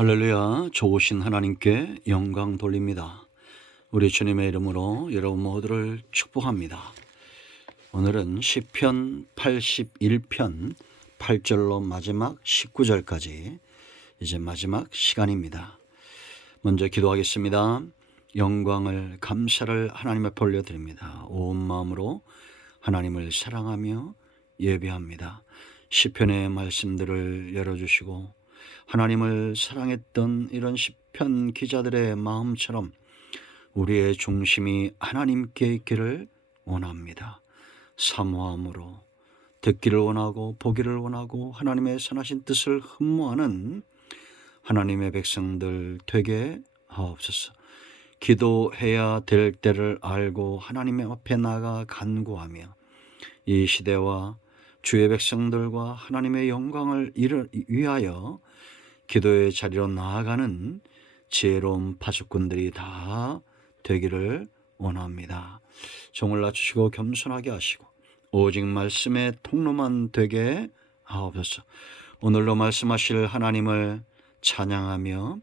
할렐루야. 좋으신 하나님께 영광 돌립니다. 우리 주님의 이름으로 여러분 모두를 축복합니다. 오늘은 시편 81편 8절로 마지막 19절까지 이제 마지막 시간입니다. 먼저 기도하겠습니다. 영광을 감사를 하나님 앞에 올려드립니다. 온 마음으로 하나님을 사랑하며 예배합니다. 시편의 말씀들을 열어주시고 하나님을 사랑했던 이런 시편 기자들의 마음처럼 우리의 중심이 하나님께 있기를 원합니다. 사모함으로 듣기를 원하고 보기를 원하고 하나님의 선하신 뜻을 흠모하는 하나님의 백성들 되게 하옵소서. 기도해야 될 때를 알고 하나님의 앞에 나가 간구하며 이 시대와 주의 백성들과 하나님의 영광을 위하여 기도의 자리로 나아가는 지혜로운 파수꾼들이 다 되기를 원합니다. 종을 낮추시고 겸손하게 하시고 오직 말씀의 통로만 되게 하옵소서. 오늘로 말씀하실 하나님을 찬양하며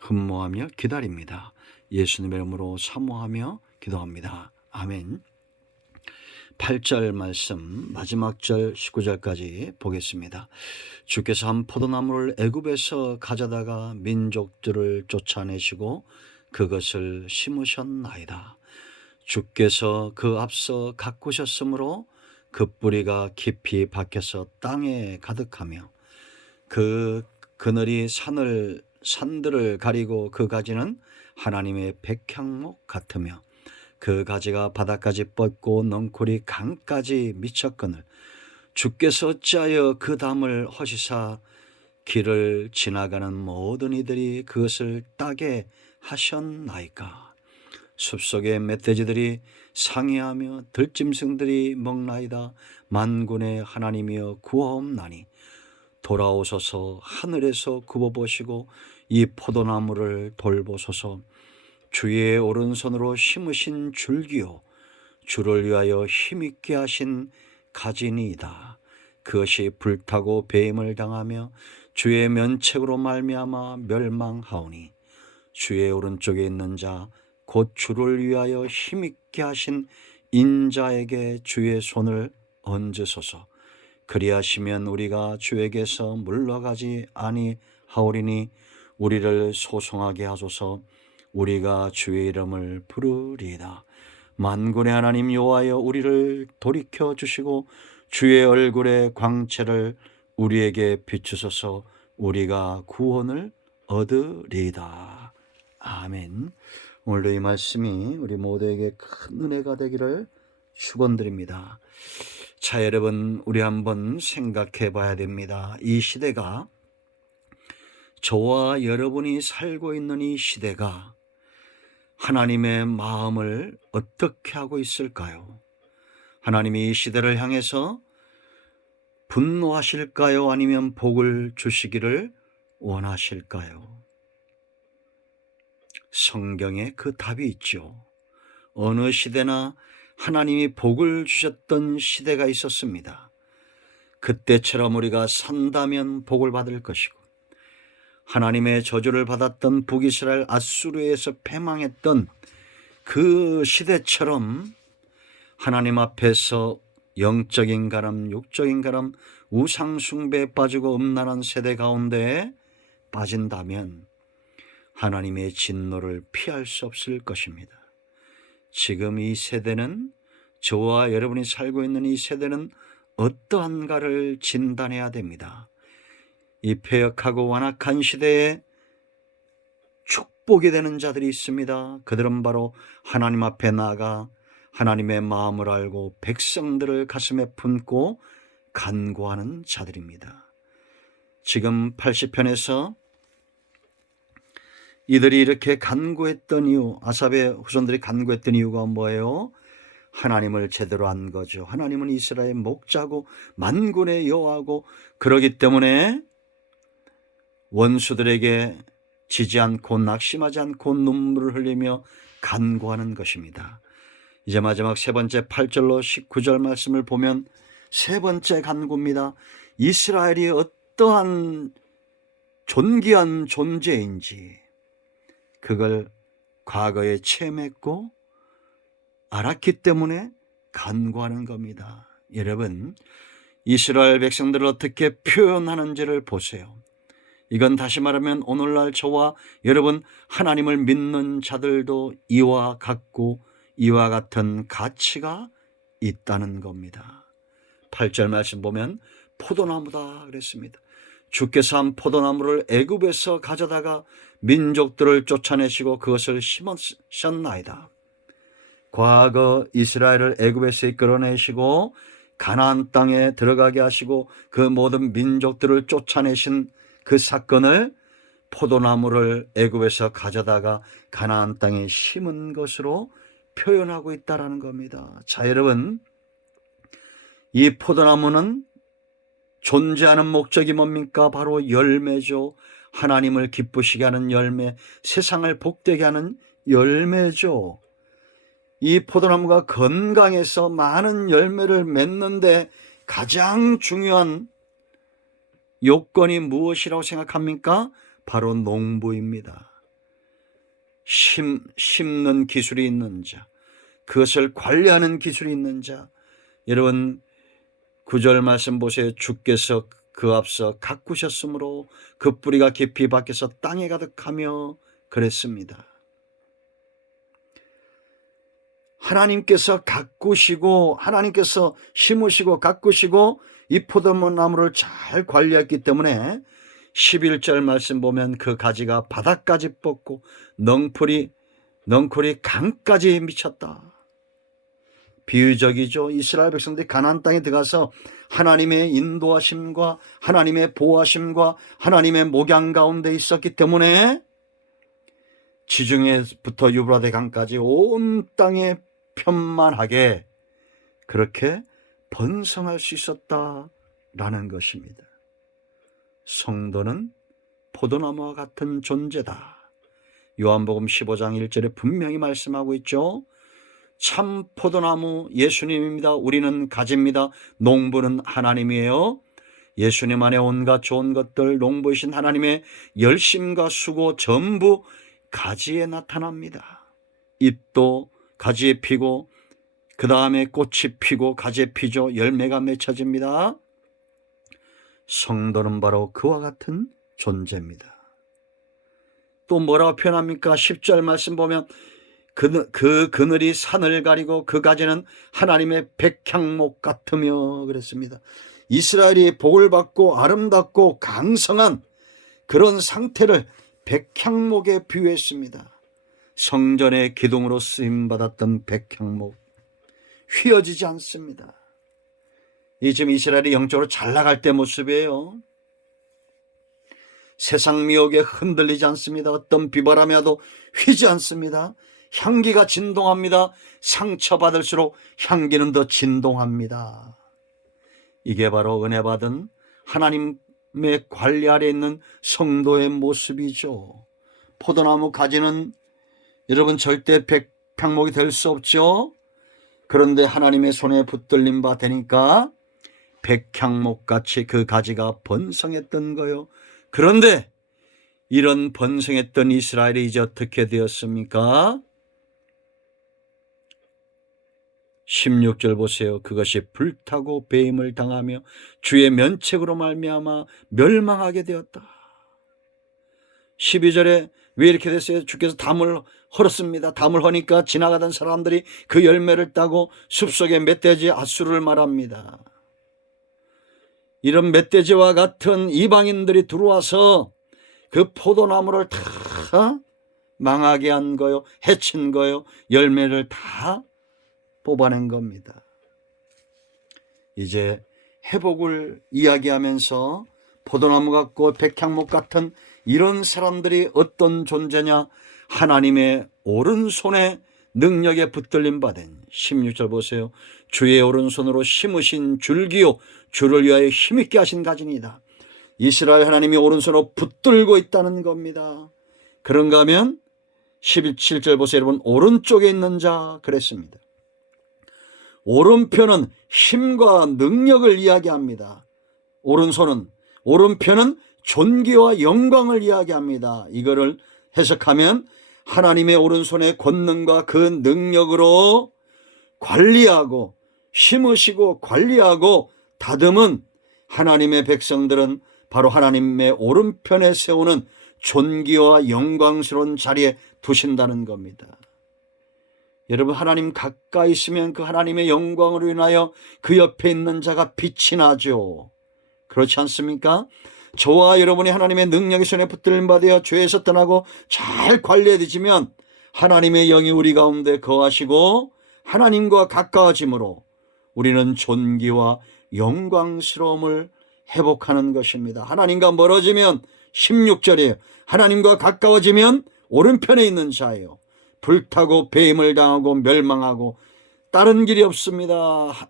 흠모하며 기다립니다. 예수님의 이름으로 사모하며 기도합니다. 아멘. 8절 말씀 마지막 절 19절까지 보겠습니다. 주께서 한 포도나무를 애굽에서 가져다가 민족들을 쫓아내시고 그것을 심으셨나이다. 주께서 그 앞서 가꾸셨으므로 그 뿌리가 깊이 박혀서 땅에 가득하며 그 그늘이 산들을 가리고 그 가지는 하나님의 백향목 같으며 그 가지가 바닥까지 뻗고 넝쿨이 강까지 미쳤거늘 주께서 어찌하여 그 담을 허시사 길을 지나가는 모든 이들이 그것을 따게 하셨나이까. 숲속의 멧돼지들이 상의하며 들짐승들이 먹나이다. 만군의 하나님이여 구하옵나니 돌아오소서. 하늘에서 굽어보시고 이 포도나무를 돌보소서. 주의 오른손으로 심으신 줄기요 주를 위하여 힘있게 하신 가지니이다. 그것이 불타고 배임을 당하며 주의 면책으로 말미암아 멸망하오니 주의 오른쪽에 있는 자 곧 주를 위하여 힘있게 하신 인자에게 주의 손을 얹으소서. 그리하시면 우리가 주에게서 물러가지 아니하오리니 우리를 소송하게 하소서. 우리가 주의 이름을 부르리이다. 만군의 하나님 여호와여 우리를 돌이켜 주시고 주의 얼굴의 광채를 우리에게 비추소서. 우리가 구원을 얻으리이다. 아멘. 오늘도 이 말씀이 우리 모두에게 큰 은혜가 되기를 축원드립니다. 자, 여러분, 우리 한번 생각해 봐야 됩니다. 이 시대가, 저와 여러분이 살고 있는 이 시대가 하나님의 마음을 어떻게 하고 있을까요? 하나님이 이 시대를 향해서 분노하실까요? 아니면 복을 주시기를 원하실까요? 성경에 그 답이 있죠. 어느 시대나 하나님이 복을 주셨던 시대가 있었습니다. 그때처럼 우리가 산다면 복을 받을 것이고 하나님의 저주를 받았던 북이스라엘 아수르에서 패망했던 그 시대처럼 하나님 앞에서 영적인 가람, 육적인 가람, 우상숭배에 빠지고 음란한 세대 가운데에 빠진다면 하나님의 진노를 피할 수 없을 것입니다. 지금 이 세대는, 저와 여러분이 살고 있는 이 세대는 어떠한가를 진단해야 됩니다. 이 패역하고 완악한 시대에 축복이 되는 자들이 있습니다. 그들은 바로 하나님 앞에 나아가 하나님의 마음을 알고 백성들을 가슴에 품고 간구하는 자들입니다. 지금 80편에서 이들이 이렇게 간구했던 이유, 아삽의 후손들이 간구했던 이유가 뭐예요? 하나님을 제대로 안 거죠. 하나님은 이스라엘의 목자고 만군의 여호와고, 그러기 때문에 원수들에게 지지 않고 낙심하지 않고 눈물을 흘리며 간구하는 것입니다. 이제 마지막 세 번째 8절로 19절 말씀을 보면 세 번째 간구입니다. 이스라엘이 어떠한 존귀한 존재인지 그걸 과거에 체험했고 알았기 때문에 간구하는 겁니다. 여러분, 이스라엘 백성들을 어떻게 표현하는지를 보세요. 이건 다시 말하면 오늘날 저와 여러분 하나님을 믿는 자들도 이와 같은 가치가 있다는 겁니다. 8절 말씀 보면 포도나무다 그랬습니다. 주께서 한 포도나무를 애굽에서 가져다가 민족들을 쫓아내시고 그것을 심으셨나이다. 과거 이스라엘을 애굽에서 이끌어내시고 가나안 땅에 들어가게 하시고 그 모든 민족들을 쫓아내신 그 사건을 포도나무를 애굽에서 가져다가 가나안 땅에 심은 것으로 표현하고 있다는 겁니다. 자, 여러분, 이 포도나무는 존재하는 목적이 뭡니까? 바로 열매죠. 하나님을 기쁘시게 하는 열매, 세상을 복되게 하는 열매죠. 이 포도나무가 건강해서 많은 열매를 맺는데 가장 중요한 요건이 무엇이라고 생각합니까? 바로 농부입니다. 심는 기술이 있는 자, 그것을 관리하는 기술이 있는 자. 여러분 9절 말씀 보세요. 주께서 그 앞서 가꾸셨으므로 그 뿌리가 깊이 박혀서 땅에 가득하며 그랬습니다. 하나님께서 가꾸시고 하나님께서 심으시고 가꾸시고 이 포도나무를 잘 관리했기 때문에 11절 말씀 보면 그 가지가 바닥까지 뻗고 넝쿨이 강까지 미쳤다. 비유적이죠. 이스라엘 백성들이 가나안 땅에 들어가서 하나님의 인도하심과 하나님의 보호하심과 하나님의 목양 가운데 있었기 때문에 지중해부터 유브라데 강까지 온 땅에 편만하게 그렇게 번성할 수 있었다라는 것입니다. 성도는 포도나무와 같은 존재다. 요한복음 15장 1절에 분명히 말씀하고 있죠. 참 포도나무 예수님입니다. 우리는 가지입니다. 농부는 하나님이에요. 예수님 안에 온갖 좋은 것들, 농부이신 하나님의 열심과 수고 전부 가지에 나타납니다. 잎도 가지에 피고 그 다음에 꽃이 피고 가지에 피죠. 열매가 맺혀집니다. 성도는 바로 그와 같은 존재입니다. 또 뭐라고 표현합니까? 10절 말씀 보면 그 그늘이 산을 가리고 그 가지는 하나님의 백향목 같으며 그랬습니다. 이스라엘이 복을 받고 아름답고 강성한 그런 상태를 백향목에 비유했습니다. 성전의 기둥으로 쓰임받았던 백향목 휘어지지 않습니다. 이 지금 이스라엘이 영적으로 잘 나갈 때 모습이에요. 세상 미혹에 흔들리지 않습니다. 어떤 비바람이 와도 휘지 않습니다. 향기가 진동합니다. 상처받을수록 향기는 더 진동합니다. 이게 바로 은혜 받은 하나님의 관리 아래 있는 성도의 모습이죠. 포도나무 가지는 여러분 절대 백향목이 될 수 없죠. 그런데 하나님의 손에 붙들림 바 되니까 백향목같이 그 가지가 번성했던 거요. 그런데 이런 번성했던 이스라엘이 이제 어떻게 되었습니까? 16절 보세요. 그것이 불타고 배임을 당하며 주의 면책으로 말미암아 멸망하게 되었다. 12절에 왜 이렇게 됐어요? 주께서 담을 헐었습니다. 담을 허니까 지나가던 사람들이 그 열매를 따고 숲속의 멧돼지 아수를 말합니다. 이런 멧돼지와 같은 이방인들이 들어와서 그 포도나무를 다 망하게 한 거요. 해친 거요. 열매를 다 뽑아낸 겁니다. 이제 회복을 이야기하면서 포도나무 같고 백향목 같은 이런 사람들이 어떤 존재냐? 하나님의 오른손에 능력에 붙들림 받은 16절 보세요. 주의 오른손으로 심으신 줄기요 주를 위하여 힘있게 하신 가지니다. 이스라엘 하나님이 오른손으로 붙들고 있다는 겁니다. 그런가 하면 17절 보세요. 여러분 오른쪽에 있는 자 그랬습니다. 오른편은 힘과 능력을 이야기합니다. 오른편은 존귀와 영광을 이야기합니다. 이거를 해석하면 하나님의 오른손의 권능과 그 능력으로 관리하고 심으시고 관리하고 다듬은 하나님의 백성들은 바로 하나님의 오른편에 세우는 존귀와 영광스러운 자리에 두신다는 겁니다. 여러분, 하나님 가까이 있으면 그 하나님의 영광으로 인하여 그 옆에 있는 자가 빛이 나죠. 그렇지 않습니까? 저와 여러분이 하나님의 능력의 손에 붙들림 받아 죄에서 떠나고 잘 관리해지면 하나님의 영이 우리 가운데 거하시고 하나님과 가까워짐으로 우리는 존귀와 영광스러움을 회복하는 것입니다. 하나님과 멀어지면 16절이에요. 하나님과 가까워지면 오른편에 있는 자예요. 불타고 배임을 당하고 멸망하고 다른 길이 없습니다.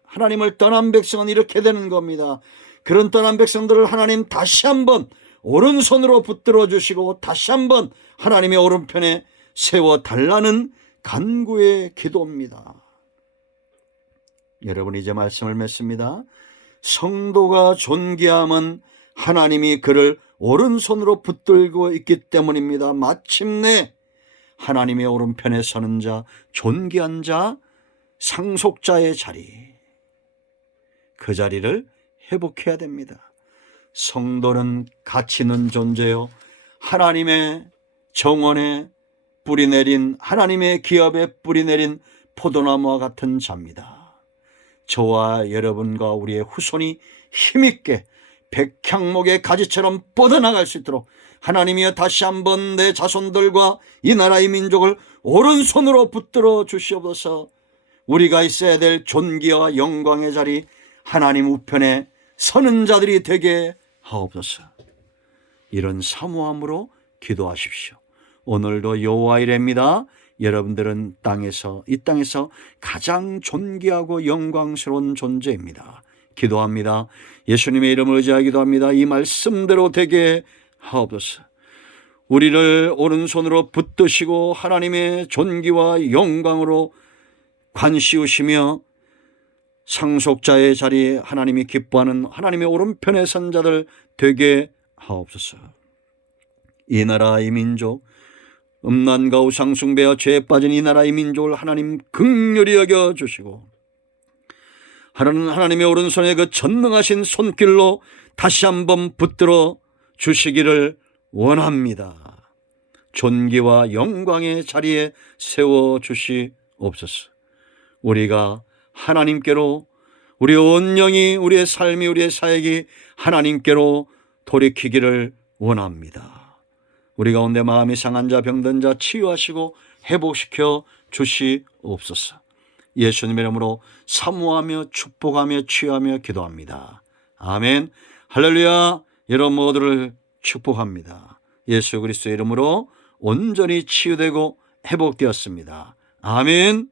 하나님을 떠난 백성은 이렇게 되는 겁니다. 그런 떠난 백성들을 하나님 다시 한번 오른손으로 붙들어 주시고 다시 한번 하나님의 오른편에 세워달라는 간구의 기도입니다. 여러분, 이제 말씀을 맺습니다. 성도가 존귀함은 하나님이 그를 오른손으로 붙들고 있기 때문입니다. 마침내 하나님의 오른편에 서는 자, 존귀한 자, 상속자의 자리, 그 자리를 회복해야 됩니다. 성도는 가치 있는 존재요, 하나님의 정원에 뿌리 내린, 하나님의 기업에 뿌리 내린 포도나무와 같은 자입니다. 저와 여러분과 우리의 후손이 힘있게 백향목의 가지처럼 뻗어나갈 수 있도록 하나님이여 다시 한번 내 자손들과 이 나라의 민족을 오른손으로 붙들어 주시옵소서. 우리가 있어야 될 존귀와 영광의 자리, 하나님 우편에 서는 자들이 되게 하옵소서. 이런 사모함으로 기도하십시오. 오늘도 여호와 이레입니다. 여러분들은 이 땅에서 가장 존귀하고 영광스러운 존재입니다. 기도합니다. 예수님의 이름을 의지하여 기도합니다. 이 말씀대로 되게 하옵소서. 우리를 오른손으로 붙드시고 하나님의 존귀와 영광으로 관씌우시며 상속자의 자리에 하나님이 기뻐하는 하나님의 오른편에 선 자들 되게 하옵소서. 이 나라 이 민족, 음란과 우상숭배와 죄에 빠진 이 나라의 민족을 하나님 긍휼히 여겨주시고 하나님의 오른손에 그 전능하신 손길로 다시 한번 붙들어 주시기를 원합니다. 존귀와 영광의 자리에 세워주시옵소서. 우리가 하나님께로, 우리 온 영이, 우리의 삶이, 우리의 사역이 하나님께로 돌이키기를 원합니다. 우리 가운데 마음이 상한 자, 병든 자 치유하시고 회복시켜 주시옵소서. 예수님의 이름으로 사모하며 축복하며 치유하며 기도합니다. 아멘. 할렐루야. 여러분 모두를 축복합니다. 예수 그리스도의 이름으로 온전히 치유되고 회복되었습니다. 아멘.